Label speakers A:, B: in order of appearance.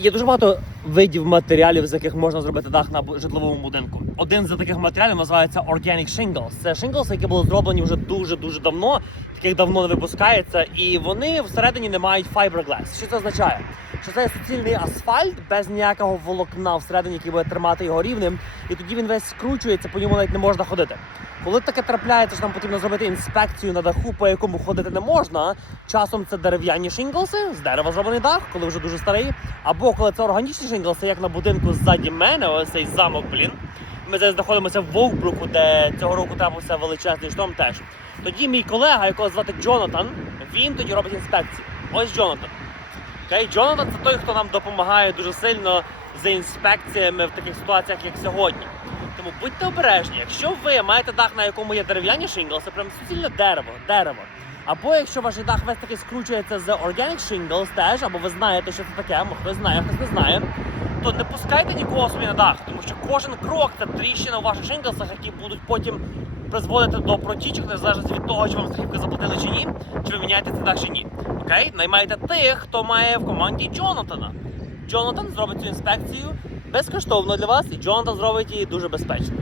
A: Є дуже багато видів матеріалів, з яких можна зробити дах на житловому будинку. Один з таких матеріалів називається Organic Shingles. Це shingles, які були зроблені вже дуже дуже давно, таких давно не випускається, і вони всередині не мають fiberglass. Що це означає? Що це суцільний асфальт без ніякого волокна всередині, який буде тримати його рівнем, і тоді він весь скручується, по ньому навіть не можна ходити. Коли таке трапляється, що нам потрібно зробити інспекцію на даху, по якому ходити не можна. Часом це дерев'яні шинглси, з дерева зроблений дах, коли вже дуже старий. Або коли це органічні шинглси, як на будинку ззаді мене, ось цей замок, блін. Ми зараз знаходимося в Вовбруку, де цього року трапився величезний шторм теж. Тоді мій колега, якого звати Джонатан, він тоді робить інспекції. Ось Джонатан. Окей, Джонатан це той, хто нам допомагає дуже сильно з інспекціями в таких ситуаціях, як сьогодні. Тому будьте обережні, якщо ви маєте дах, на якому є дерев'яні shingles, це прям суцільне дерево, дерево. Або якщо ваш дах весь таки скручується з organic shingles теж, або ви знаєте, що це таке, хтось знає, хтось не знає, то не пускайте нікого собі на дах, тому що кожен крок це тріщина у ваших шинглсах, які будуть потім призводити до протічок, незалежно від того, чи вам страхівка заплатили чи ні, чи ви міняєте цей дах чи ні. Окей? Наймайте тих, хто має в команді Джонатана. Джонатан зробить цю інспекцію безкоштовно для вас, і Джонатан зробить її дуже безпечно.